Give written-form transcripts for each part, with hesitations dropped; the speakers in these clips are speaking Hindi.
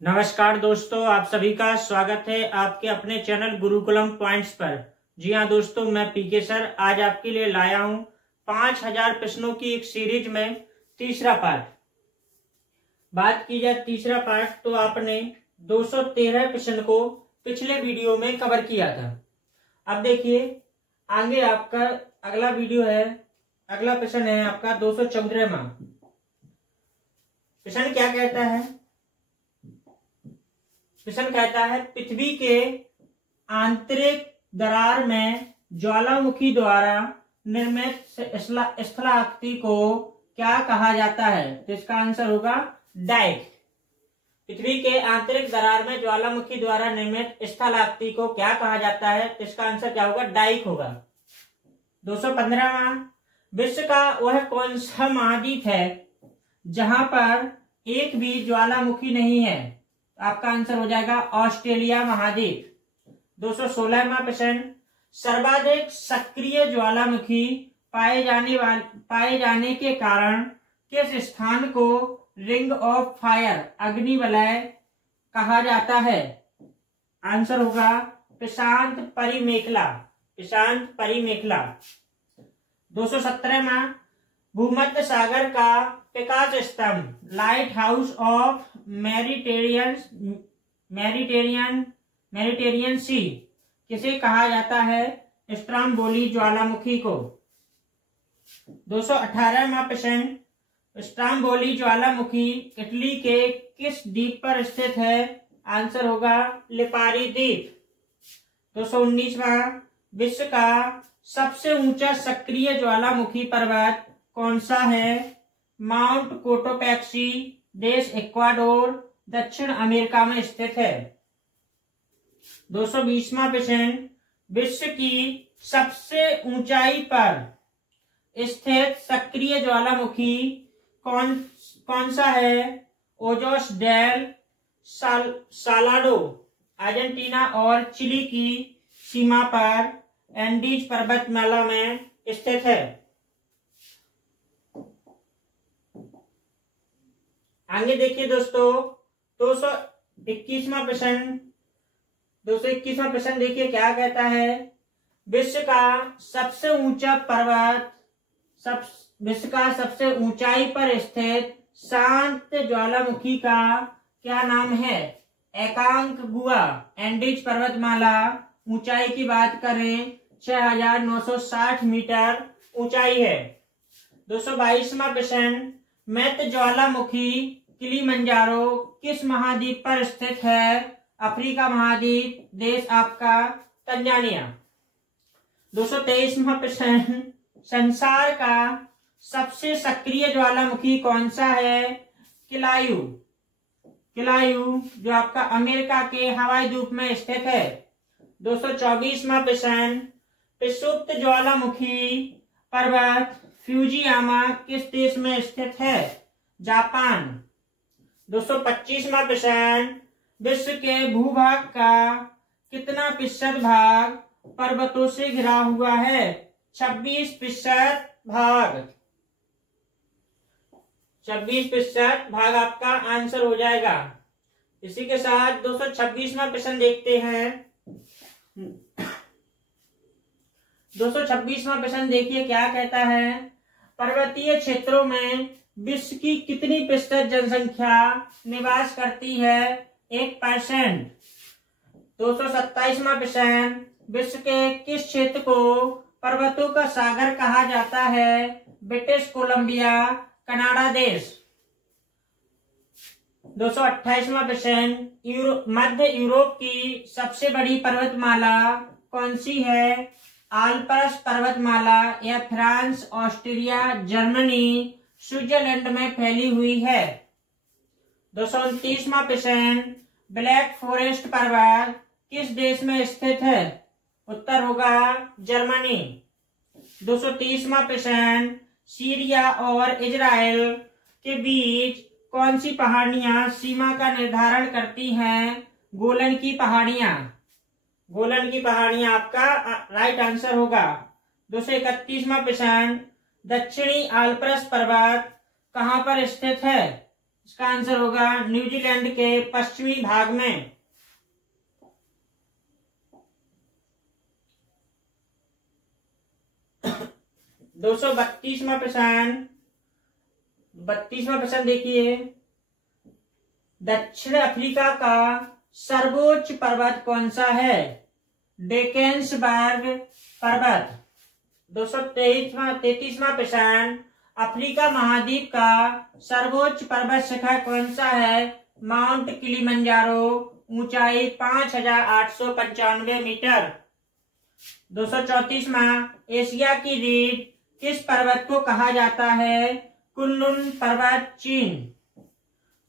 नमस्कार दोस्तों, आप सभी का स्वागत है आपके अपने चैनल गुरुकुलम पॉइंट्स पर। जी हाँ दोस्तों, मैं पीके सर आज आपके लिए लाया हूं 5000 प्रश्नों की एक सीरीज में तीसरा पार्ट। बात की जाए तीसरा पार्ट तो आपने 213 प्रश्न को पिछले वीडियो में कवर किया था। अब देखिए आगे आपका अगला वीडियो है, अगला प्रश्न है आपका 214वां। प्रश्न क्या कहता है? प्रश्न कहता है पृथ्वी के आंतरिक दरार में ज्वालामुखी द्वारा निर्मित स्थलाकृति को क्या कहा जाता है? तो इसका आंसर होगा डाइक। पृथ्वी के आंतरिक दरार में ज्वालामुखी द्वारा निर्मित स्थलाकृति को क्या कहा जाता है? तो इसका आंसर क्या होगा? डाइक होगा। 215वां, विश्व का वह कौन सा महाद्वीप है जहां पर एक भी ज्वालामुखी नहीं है? आपका आंसर हो जाएगा ऑस्ट्रेलिया महाद्वीप। 216वां प्रश्न, सर्वाधिक सक्रिय ज्वालामुखी पाए जाने के कारण किस स्थान को रिंग ऑफ फायर अग्निवलय कहा जाता है? आंसर होगा प्रशांत परिमेखला। प्रशांत परिमेखला। 217वां, भूमध्य सागर का प्रकाश स्तंभ लाइट हाउस ऑफ मेडिटेरियन सी किसे कहा जाता है? स्ट्रोम्बोली ज्वालामुखी को। 218वां प्रश्न, स्ट्रोम्बोली ज्वालामुखी इटली के किस द्वीप पर स्थित है? आंसर होगा लिपारी द्वीप। 219वां, विश्व का सबसे ऊंचा सक्रिय ज्वालामुखी पर्वत कौन सा है? माउंट कोटोपैक्सी, देश इक्वाडोर, दक्षिण अमेरिका में स्थित है। 220वां प्रश्न, विश्व की सबसे ऊंचाई पर स्थित सक्रिय ज्वालामुखी कौन सा है? ओजोस डेल सालाडो अर्जेंटीना और चिली की सीमा पर एंडीज पर्वतमाला में स्थित है। आगे देखिए दोस्तों 221वां प्रश्न देखिए क्या कहता है? विश्व का सबसे ऊंचाई पर स्थित शांत ज्वालामुखी का क्या नाम है? एकांक गुआ एंडीज पर्वतमाला ऊंचाई की बात करें 6960 मीटर ऊंचाई है। 222वां प्रश्न, मैत ज्वालामुखी किलिमंजारो किस महाद्वीप पर स्थित है? अफ्रीका महाद्वीप, देश आपका तंजानिया। 223वां प्रश्न, संसार का सबसे सक्रिय ज्वालामुखी कौन सा है? किलायू जो आपका अमेरिका के हवाई द्वीप में स्थित है। 224वां प्रश्न, प्रसुप्त ज्वालामुखी पर्वत फ्यूजियामा किस देश में स्थित है? जापान। 225वां प्रश्न, विश्व के भूभाग का कितना प्रतिशत भाग पर्वतों से घिरा हुआ है? 26% भाग। 26% भाग आपका आंसर हो जाएगा। इसी के साथ 226वां प्रश्न देखते हैं। 226वां प्रश्न देखिए क्या कहता है? पर्वतीय क्षेत्रों में विश्व की कितनी प्रतिशत जनसंख्या निवास करती है? 1%। 227वां प्रश्न, विश्व के किस क्षेत्र को पर्वतों का सागर कहा जाता है? ब्रिटिश कोलंबिया, कनाडा देश। 228वां प्रश्न, मध्य यूरोप की सबसे बड़ी पर्वतमाला कौन सी है? आल्प्स पर्वतमाला या फ्रांस, ऑस्ट्रिया, जर्मनी, स्विट्जरलैंड में फैली हुई है। 229वां प्रश्न, ब्लैक फॉरेस्ट पर्वत किस देश में स्थित है? उत्तर होगा जर्मनी। 230वां प्रश्न, सीरिया और इजराइल के बीच कौन सी पहाड़ियां सीमा का निर्धारण करती हैं? गोलन की पहाड़ियां। गोलन की पहाड़ियां आपका राइट आंसर होगा। 231वां प्रश्न, दक्षिणी आल्प्स पर्वत कहां पर स्थित है? इसका आंसर होगा न्यूजीलैंड के पश्चिमी भाग में। दो सौ बत्तीसवां प्रश्न देखिए, दक्षिण अफ्रीका का सर्वोच्च पर्वत कौन सा है? डेकेंसबर्ग पर्वत। 233वां प्रश्न, अफ्रीका महाद्वीप का सर्वोच्च पर्वत शिखर कौन सा है? माउंट किलिमंजारो, ऊंचाई 5895 मीटर। 234वां, एशिया की रीढ़ किस पर्वत को कहा जाता है? कुनलुन पर्वत, चीन।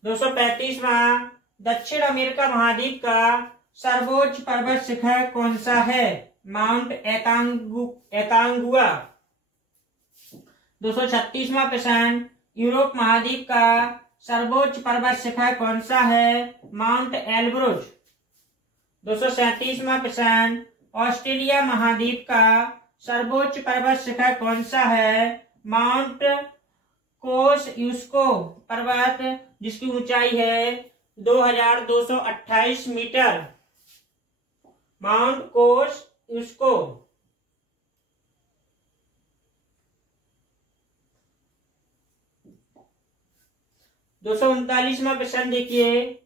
235वां, दक्षिण अमेरिका महाद्वीप का सर्वोच्च पर्वत शिखर कौन सा है? माउंट एकांगुआ। 236वां प्रश्न, यूरोप महाद्वीप का सर्वोच्च पर्वत शिखर कौन सा है? माउंट एलब्रुज। 237वां प्रश्न, ऑस्ट्रेलिया महाद्वीप का सर्वोच्च पर्वत शिखर कौन सा है? माउंट कोसयुस्को पर्वत, जिसकी ऊंचाई है 2228 मीटर। माउंट कोसयुस्को। 239वां प्रश्न देखिए,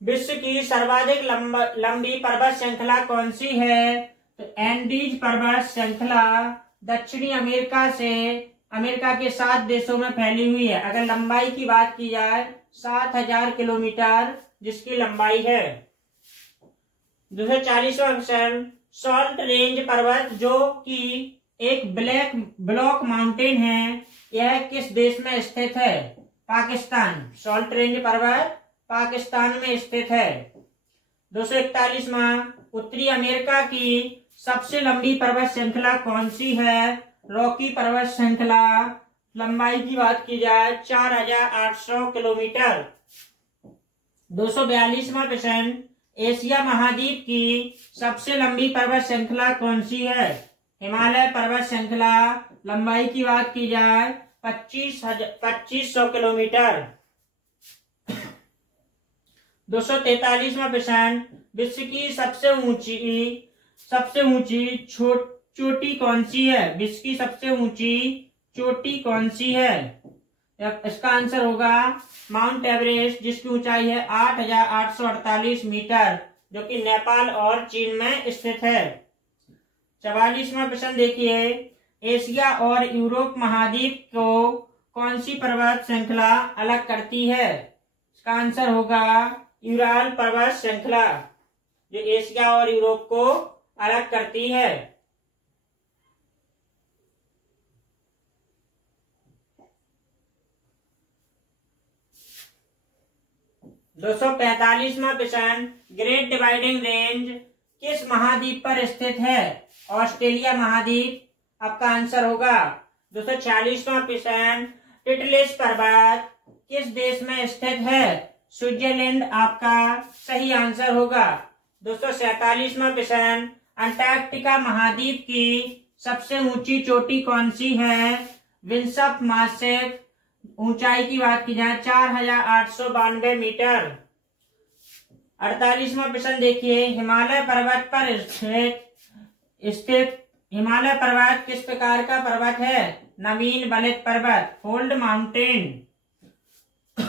विश्व की सर्वाधिक लंबी पर्वत श्रृंखला कौन सी है? तो एंडीज पर्वत श्रृंखला दक्षिणी अमेरिका के 7 देशों में फैली हुई है। अगर लंबाई की बात की जाए 7000 किलोमीटर जिसकी लंबाई है। 240वां प्रश्न, सॉल्ट रेंज पर्वत जो कि एक ब्लॉक माउंटेन है, यह किस देश में स्थित है? पाकिस्तान। सॉल्ट रेंज पर्वत पाकिस्तान में स्थित है। 241वां, उत्तरी अमेरिका की सबसे लंबी पर्वत श्रृंखला कौन सी है? रॉकी पर्वत श्रृंखला। लंबाई की बात की जाए 4800 किलोमीटर। 242वां प्रश्न, एशिया महाद्वीप की सबसे लंबी पर्वत श्रृंखला कौन सी है? हिमालय पर्वत श्रृंखला। लंबाई की बात की जाए 2500 किलोमीटर। 243वां प्रश्न, विश्व की सबसे ऊंची चोटी कौन सी है? विश्व की सबसे ऊंची चोटी कौन सी है? इसका आंसर होगा माउंट एवरेस्ट, जिसकी ऊंचाई है 8848 मीटर, जो कि नेपाल और चीन में स्थित है। 44वां प्रश्न देखिए, एशिया और यूरोप महाद्वीप को कौन सी पर्वत श्रृंखला अलग करती है? इसका आंसर होगा यूराल पर्वत श्रृंखला, जो एशिया और यूरोप को अलग करती है। 245वां प्रश्न, ग्रेट डिवाइडिंग रेंज किस महाद्वीप पर स्थित है? ऑस्ट्रेलिया महाद्वीप। आपका आंसर होगा। 246वां प्रश्न, टिटलिस पर्वत किस देश में स्थित है? स्विट्जरलैंड आपका सही आंसर होगा। 247वां प्रश्न, अंटार्कटिका महाद्वीप की सबसे ऊंची चोटी कौन सी है? विंसप मासेफ। ऊंचाई की बात की जाए 4892 मीटर। 48वां प्रश्न देखिए, हिमालय पर्वत पर स्थित हिमालय पर्वत किस प्रकार का पर्वत है? नवीन बलित पर्वत, फोल्ड माउंटेन।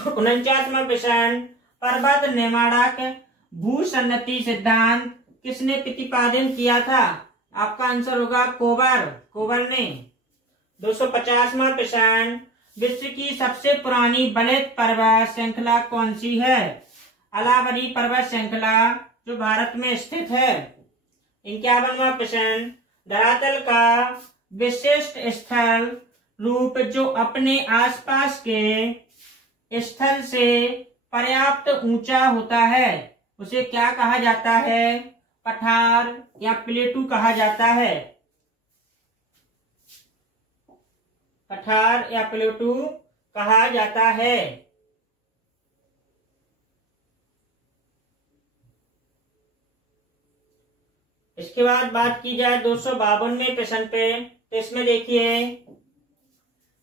49वां प्रश्न, पर्वत निर्माणक भूसन्नति सिद्धांत किसने प्रतिपादन किया था? आपका आंसर होगा कोबर ने। 250वां प्रश्न, विश्व की सबसे पुरानी बलित पर्वत श्रृंखला कौन सी है? अलावरी पर्वत श्रृंखला, जो भारत में स्थित है। 51वां प्रश्न, धरातल का विशिष्ट स्थल रूप जो अपने आसपास के स्थल से पर्याप्त ऊंचा होता है, उसे क्या कहा जाता है? पठार या प्लेटू कहा जाता है। पठार या प्लेटू कहा जाता है। इसके बाद बात की जाए 252वें प्रश्न पे, तो इसमें देखिए,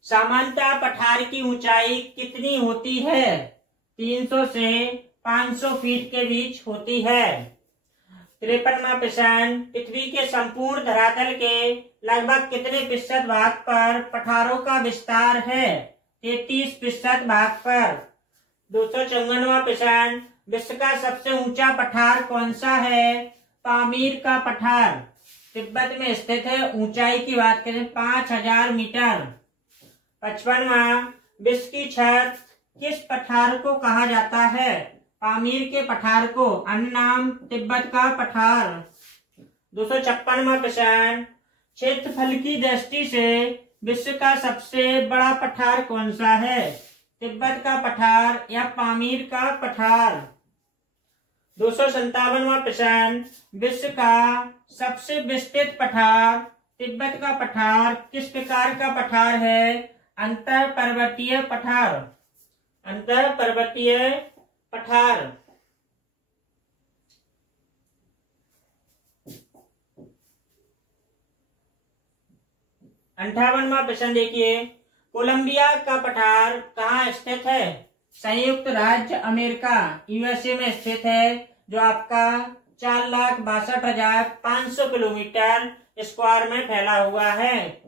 सामान्यतः पठार की ऊंचाई कितनी होती है? 300 से 500 फीट के बीच होती है। 53वां प्रश्न, पृथ्वी के संपूर्ण धरातल के लगभग कितने प्रतिशत भाग पर पठारों का विस्तार है? 33% भाग पर। 254वां प्रश्न, विश्व का सबसे ऊंचा पठार कौन सा है? पामीर का पठार तिब्बत में स्थित है। ऊंचाई की बात करें 5000 मीटर। 55वां, विश्व की छत किस पठार को कहा जाता है? पामीर के पठार को। अन्य नाम तिब्बत का पठार। 256वां प्रश्न, क्षेत्रफल की दृष्टि से विश्व का सबसे बड़ा पठार कौन सा है? तिब्बत का पठार या पामीर का पठार। 257वां प्रश्न, विश्व का सबसे विस्तृत पठार तिब्बत का पठार किस प्रकार का पठार है? अंतर पर्वतीय पठार। अंतर पर्वतीय पठार। 58वां प्रश्न देखिए, कोलंबिया का पठार कहाँ स्थित है? संयुक्त राज्य अमेरिका यूएसए में स्थित है, जो आपका 4,62,500 किलोमीटर स्क्वायर में फैला हुआ है।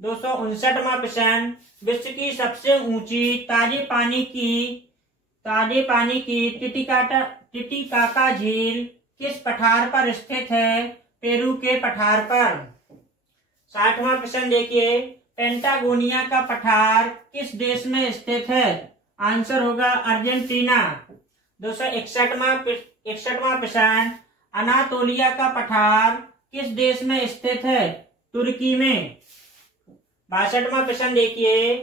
259वां प्रश्न, विश्व की सबसे ऊंची ताजे पानी की टिटिकाका झील किस पठार पर स्थित है? पेरू के पठार पर। 60वां प्रश्न देखिए, पेंटागोनिया का पठार किस देश में स्थित है? आंसर होगा अर्जेंटीना। 261वां प्रश्न, अनातोलिया का पठार किस देश में स्थित है? तुर्की में। 62वां प्रश्न देखिए,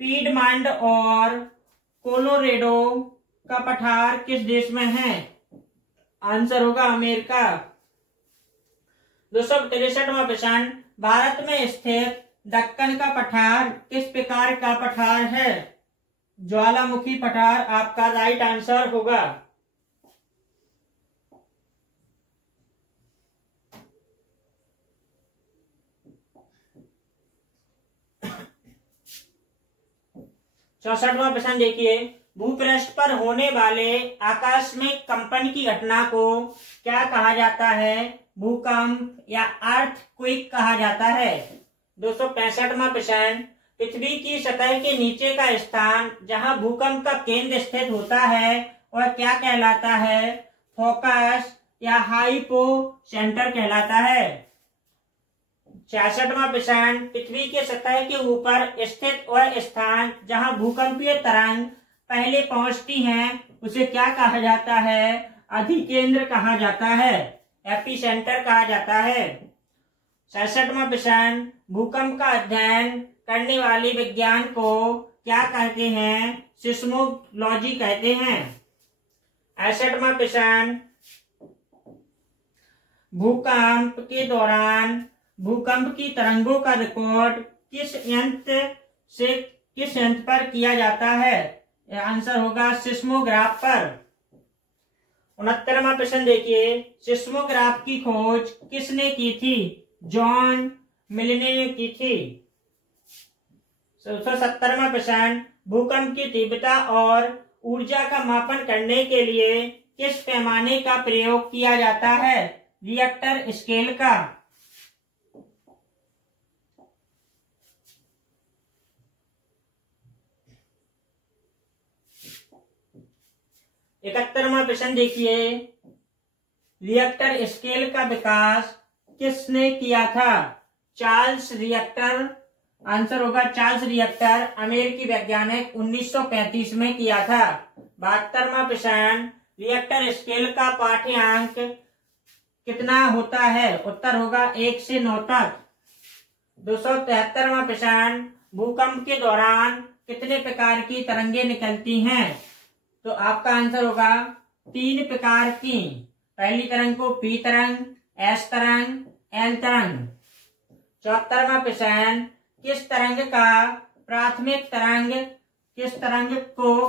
पीडमांड और कोलोरेडो का पठार किस देश में है? आंसर होगा अमेरिका। 263वां प्रश्न, भारत में स्थित दक्कन का पठार किस प्रकार का पठार है? ज्वालामुखी पठार आपका राइट आंसर होगा। चौसठवां प्रश्न देखिए, भूपृष्ठ पर होने वाले आकस्मिक कंपन की घटना को क्या कहा जाता है? भूकंप या अर्थक्वेक कहा जाता है। 265वां प्रश्न, पृथ्वी की सतह के नीचे का स्थान जहां भूकंप का केंद्र स्थित होता है वह क्या कहलाता है? फोकस या हाइपो सेंटर कहलाता है। 66वां प्रश्न, पृथ्वी के सतह के ऊपर स्थित वह स्थान जहां भूकंपीय तरंग पहले पहुंचती हैं उसे क्या कहा जाता है? अधिकेंद्र कहा जाता है, एपीसेंटर कहा जाता है। 67वां प्रश्न, भूकंप का अध्ययन करने वाले विज्ञान को क्या कहते हैं? सिस्मोलॉजी कहते हैं। 68वां प्रश्न, भूकंप के दौरान भूकंप की तरंगों का रिकॉर्ड किस यंत्र पर किया जाता है? आंसर होगा सिस्मोग्राफ पर। 69वां प्रश्न देखिए, सिस्मोग्राफ की खोज किसने की थी? जॉन मिलने ने की थी। 170वां प्रश्न, भूकंप की तीव्रता और ऊर्जा का मापन करने के लिए किस पैमाने का प्रयोग किया जाता है? रिएक्टर स्केल का। 71वां प्रश्न देखिए, रिएक्टर स्केल का विकास किसने किया था? Charles reactor. आंसर होगा चार्ल्स रिएक्टर, अमेरिकी वैज्ञानिक 1935 में किया था। 72वां प्रश्न, रिएक्टर स्केल का पाठ्यांक कितना होता है? उत्तर होगा 1 से 9 तक। 273वां प्रश्न, भूकंप के दौरान कितने प्रकार की तरंगे निकलती हैं? तो आपका आंसर होगा 3 प्रकार की। पहली तरंग को पी तरंग, एस तरंग, एन तरंग। 74वां प्रश्न, किस तरंग को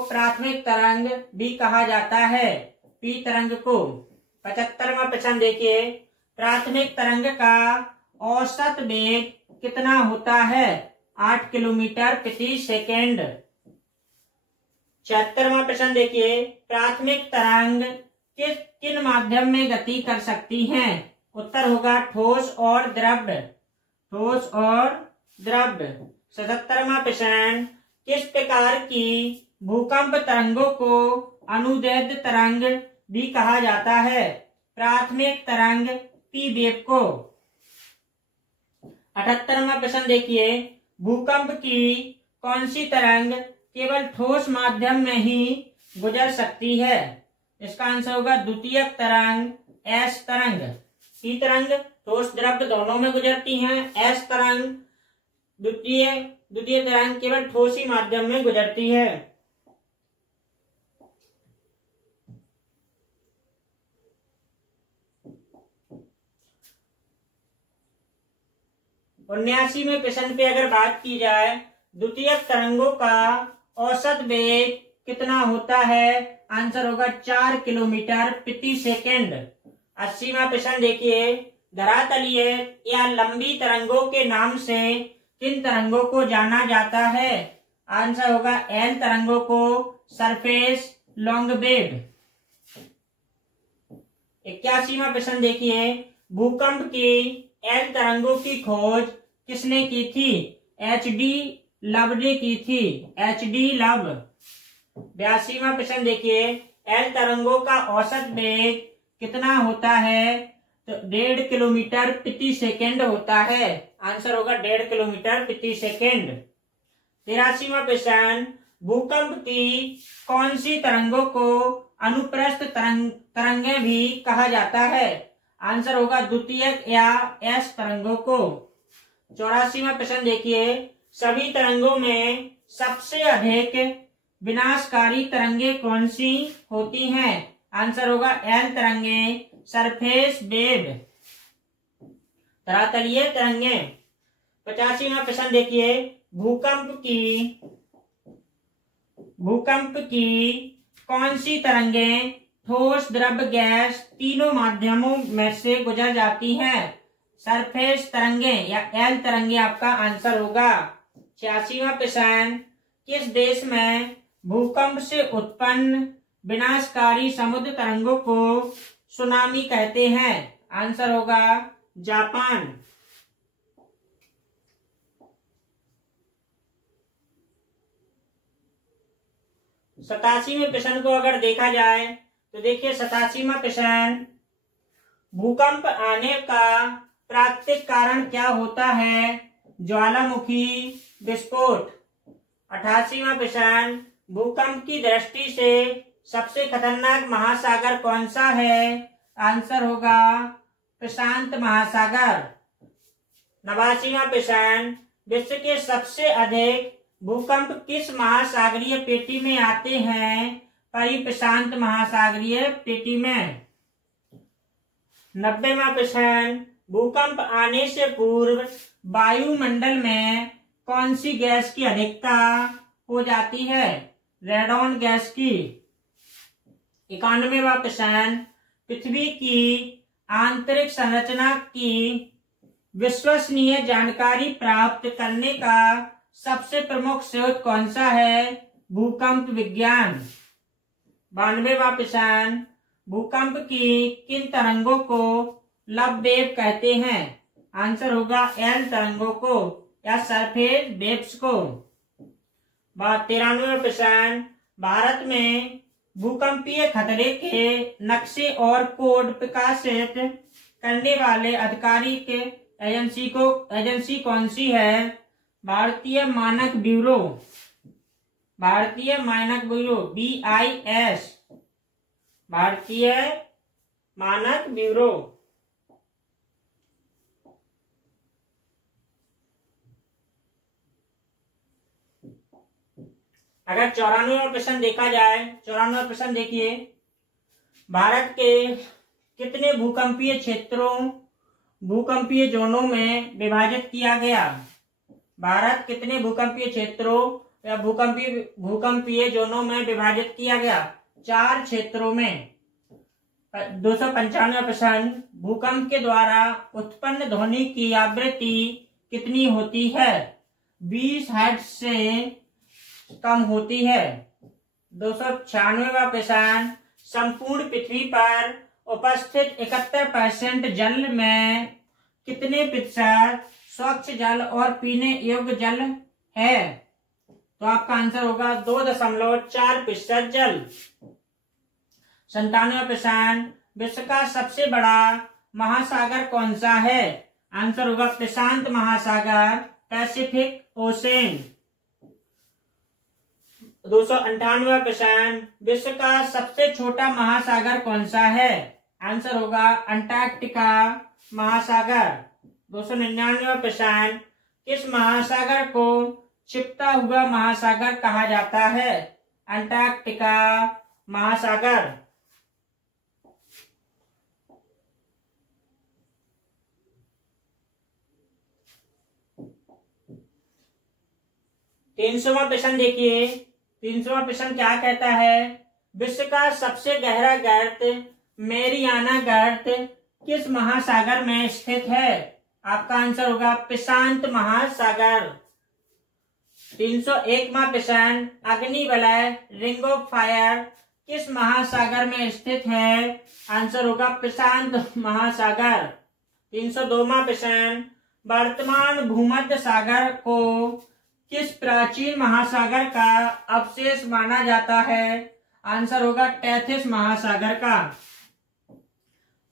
प्राथमिक तरंग भी कहा जाता है? पी तरंग को। 75वां प्रश्न देखिए, प्राथमिक तरंग का औसत वेग कितना होता है? 8 किलोमीटर प्रति सेकेंड। 76वां प्रश्न देखिए, प्राथमिक तरंग किन माध्यम में गति कर सकती हैं? उत्तर होगा ठोस और द्रव्य। ठोस और द्रव्य। 77वां प्रश्न, किस प्रकार की भूकंप तरंगों को अनुदैर्ध्य तरंग भी कहा जाता है? प्राथमिक तरंग पी वेव को। 78वां प्रश्न देखिए, भूकंप की कौन सी तरंग केवल ठोस माध्यम में ही गुजर सकती है? इसका आंसर होगा द्वितीयक तरंग, एस तरंग। पी तरंग ठोस द्रव्य दोनों में गुजरती हैं। एस तरंग द्वितीय तरंग केवल ठोस ही माध्यम में गुजरती है। उन्यासीवें प्रश्न पे अगर बात की जाए, द्वितीयक तरंगों का औसत वेग कितना होता है? आंसर होगा 4 किलोमीटर प्रति सेकेंड। 80वां प्रश्न देखिए, धरातलीय या लंबी तरंगों के नाम से किन तरंगों को जाना जाता है? आंसर होगा एल तरंगों को सरफेस लॉन्ग वेव। 81वां प्रश्न देखिए, भूकंप की एल तरंगों की खोज किसने की थी? एच.डी. लव ने की थी। एच.डी. लव। 82वां प्रश्न देखिए, एल तरंगों का औसत वेग कितना होता है? तो 1.5 किलोमीटर प्रति सेकेंड होता है। आंसर होगा 1.5 किलोमीटर प्रति सेकेंड। 83वां प्रश्न, भूकंप की कौन सी तरंगों को अनुप्रस्थ तरंगे भी कहा जाता है? आंसर होगा द्वितीयक या एस तरंगों को। 84वां प्रश्न देखिए, सभी तरंगों में सबसे अधिक विनाशकारी तरंगे कौन सी होती हैं? आंसर होगा एल तरंगे, सरफेस वेव, धरातलीय तरंगे। 85वां प्रश्न देखिए, भूकंप की कौन सी तरंगे ठोस, द्रव्य, गैस तीनों माध्यमों में से गुजर जाती हैं? सरफेस तरंगे या एल तरंगे आपका आंसर होगा। 86वां प्रश्न, किस देश में भूकंप से उत्पन्न विनाशकारी समुद्र तरंगों को सुनामी कहते हैं? आंसर होगा जापान। 87वें प्रश्न को अगर देखा जाए तो देखिए 87वां प्रश्न, भूकंप आने का प्राकृतिक कारण क्या होता है? ज्वालामुखी विस्फोट। 88वां प्रश्न, भूकंप की दृष्टि से सबसे खतरनाक महासागर कौन सा है? आंसर होगा प्रशांत महासागर। 89वां प्रश्न, विश्व के सबसे अधिक भूकंप किस महासागरीय पेटी में आते हैं? परिप्रशांत महासागरीय पेटी में। 90वां प्रश्न, भूकंप आने से पूर्व वायुमंडल में कौन सी गैस की अधिकता हो जाती है? रेडॉन गैस की। 91वां प्रश्न, पृथ्वी की आंतरिक संरचना की विश्वसनीय जानकारी प्राप्त करने का सबसे प्रमुख स्रोत कौन सा है? भूकंप विज्ञान। 92वां प्रश्न, भूकंप की किन तरंगों को लव वेव कहते हैं? आंसर होगा एल तरंगों को या सरफेस वेव्स को। 93वां प्रश्न, भारत में भूकंपीय खतरे के नक्शे और कोड प्रकाशित करने वाले अधिकारी के एजेंसी कौन सी है? भारतीय मानक ब्यूरो। भारतीय मानक ब्यूरो BIS। भारतीय मानक ब्यूरो। अगर 94वां प्रश्न देखा जाए, 94वां प्रश्न देखिए, भारत के कितने भूकंपीय क्षेत्रों, भूकंपीय जोनों में विभाजित किया गया? भारत कितने भूकंपीय क्षेत्रों या भूकंपीय जोनों में विभाजित किया गया? 4 क्षेत्रों में। 295वां प्रश्न, भूकंप के द्वारा उत्पन्न ध्वनि की आवृत्ति कितनी होती है? 20 हर्ट्ज से कम होती है। 296वां प्रश्न, संपूर्ण पृथ्वी पर उपस्थित 71% जल में कितने प्रतिशत स्वच्छ जल और पीने योग्य जल है? तो आपका आंसर होगा 2.4% जल। 97वां प्रश्न, विश्व का सबसे बड़ा महासागर कौन सा है? आंसर होगा प्रशांत महासागर, पैसिफिक ओशन। 298वां प्रश्न, विश्व का सबसे छोटा महासागर कौन सा है? आंसर होगा अंटार्कटिका महासागर। 299वां प्रश्न, किस महासागर को छिपता हुआ महासागर कहा जाता है? अंटार्कटिका महासागर। 300वां प्रश्न देखिए। 300वां प्रश्न क्या कहता है? विश्व का सबसे गहरा गर्त मैरियाना गर्त किस महासागर में स्थित है? आपका आंसर होगा प्रशांत महासागर। 301वां प्रश्न, अग्निवलय रिंग ऑफ फायर किस महासागर में स्थित है? आंसर होगा प्रशांत महासागर। 302वां प्रश्न, वर्तमान भूमध्य सागर को किस प्राचीन महासागर का अवशेष माना जाता है? आंसर होगा टेथिस महासागर का।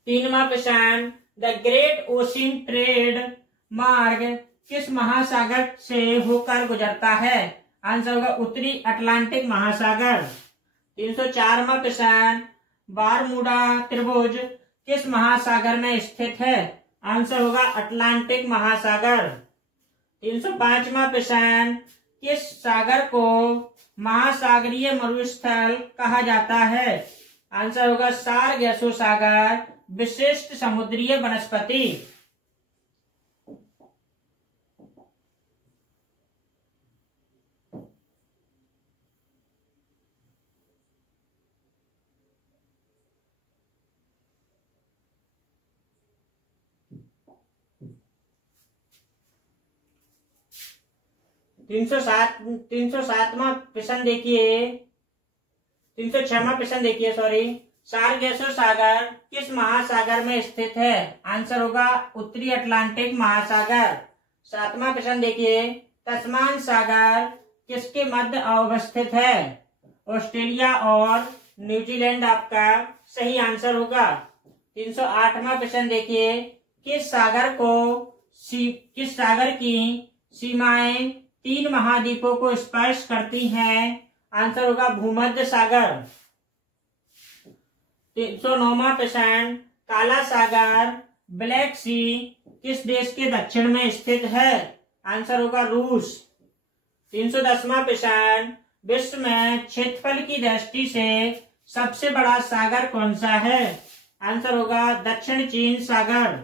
3वां प्रश्न, द ग्रेट ओशियन ट्रेड मार्ग किस महासागर से होकर गुजरता है? आंसर होगा उत्तरी अटलांटिक महासागर। 304वां प्रश्न, बारमूडा त्रिभुज किस महासागर में स्थित है? आंसर होगा अटलांटिक महासागर। 305वां प्रश्न, किस सागर को महासागरीय मरुस्थल कहा जाता है? आंसर होगा सारगेसो सागर, विशिष्ट समुद्रीय वनस्पति। 307वां प्रश्न देखिए। 306वां प्रश्न देखिए, सॉरी। सारगेसो सागर किस महासागर में स्थित है? आंसर होगा उत्तरी अटलांटिक महासागर। 7वां प्रश्न देखिए, तस्मान सागर किसके मध्य अवस्थित है? ऑस्ट्रेलिया और न्यूजीलैंड आपका सही आंसर होगा। 308वां प्रश्न देखिए, किस सागर की सीमाएं 3 महाद्वीपों को स्पर्श करती हैं? आंसर होगा भूमध्य सागर। 309वां प्रश्न, काला सागर ब्लैक सी किस देश के दक्षिण में स्थित है? आंसर होगा रूस। 310वां प्रश्न, विश्व में क्षेत्रफल की दृष्टि से सबसे बड़ा सागर कौन सा है? आंसर होगा दक्षिण चीन सागर।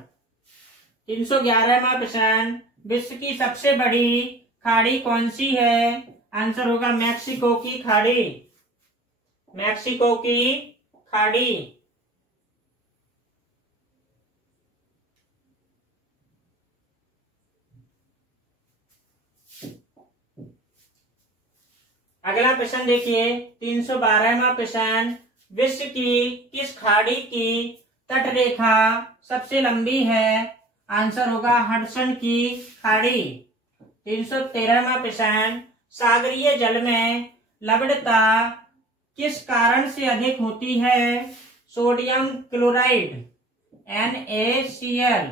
311वां प्रश्न, विश्व की सबसे बड़ी खाड़ी कौन सी है? आंसर होगा मैक्सिको की खाड़ी। मैक्सिको की खाड़ी। अगला प्रश्न देखिए। 312वां प्रश्न, विश्व की किस खाड़ी की तटरेखा सबसे लंबी है? आंसर होगा हडसन की खाड़ी। 313वां प्रश्न, सागरीय जल में लवणता किस कारण से अधिक होती है? सोडियम क्लोराइड NaCl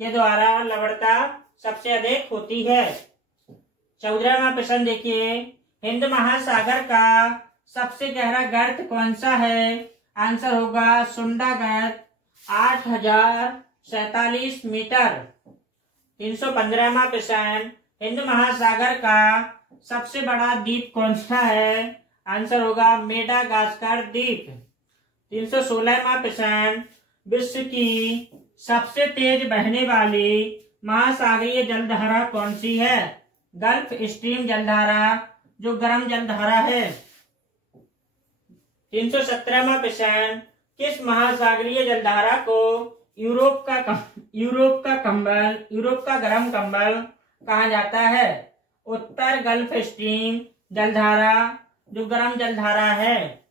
के द्वारा लवणता सबसे अधिक होती है। 14वां प्रश्न देखिए, हिंद महासागर का सबसे गहरा गर्त कौन सा है? आंसर होगा सुंडा गर्त 8047 मीटर। 315वां प्रश्न, हिंद महासागर का सबसे बड़ा द्वीप कौन सा है? आंसर होगा मेडागास्कर द्वीप। 316वां प्रश्न, विश्व की सबसे तेज बहने वाली महासागरीय जलधारा कौन सी है? गल्फ स्ट्रीम जलधारा, जो गर्म जलधारा है। 317वां प्रश्न, किस महासागरीय जलधारा को यूरोप का गर्म कंबल कहा जाता है? उत्तर गल्फ स्ट्रीम जलधारा, जो गर्म जलधारा है,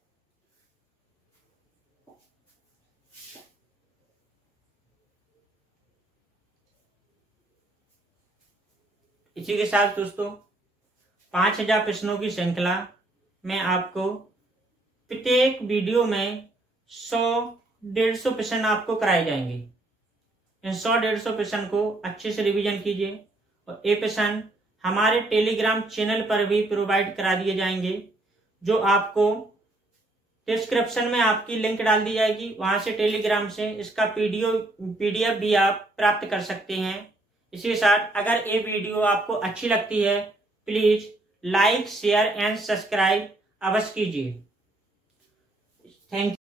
इसी के साथ दोस्तों 5000 प्रश्नों की श्रृंखला में आपको प्रत्येक वीडियो में 100-150 प्रश्न आपको कराए जाएंगे। इन 100-150 प्रश्न को अच्छे से रिवीजन कीजिए और ये प्रश्न हमारे टेलीग्राम चैनल पर भी प्रोवाइड करा दिए जाएंगे, जो आपको डिस्क्रिप्शन में आपकी लिंक डाल दी जाएगी। वहां से टेलीग्राम से इसका पीडीएफ भी आप प्राप्त कर सकते हैं। इसी के साथ अगर ये वीडियो आपको अच्छी लगती है, please like, share and subscribe अवश्य कीजिए। Thank you.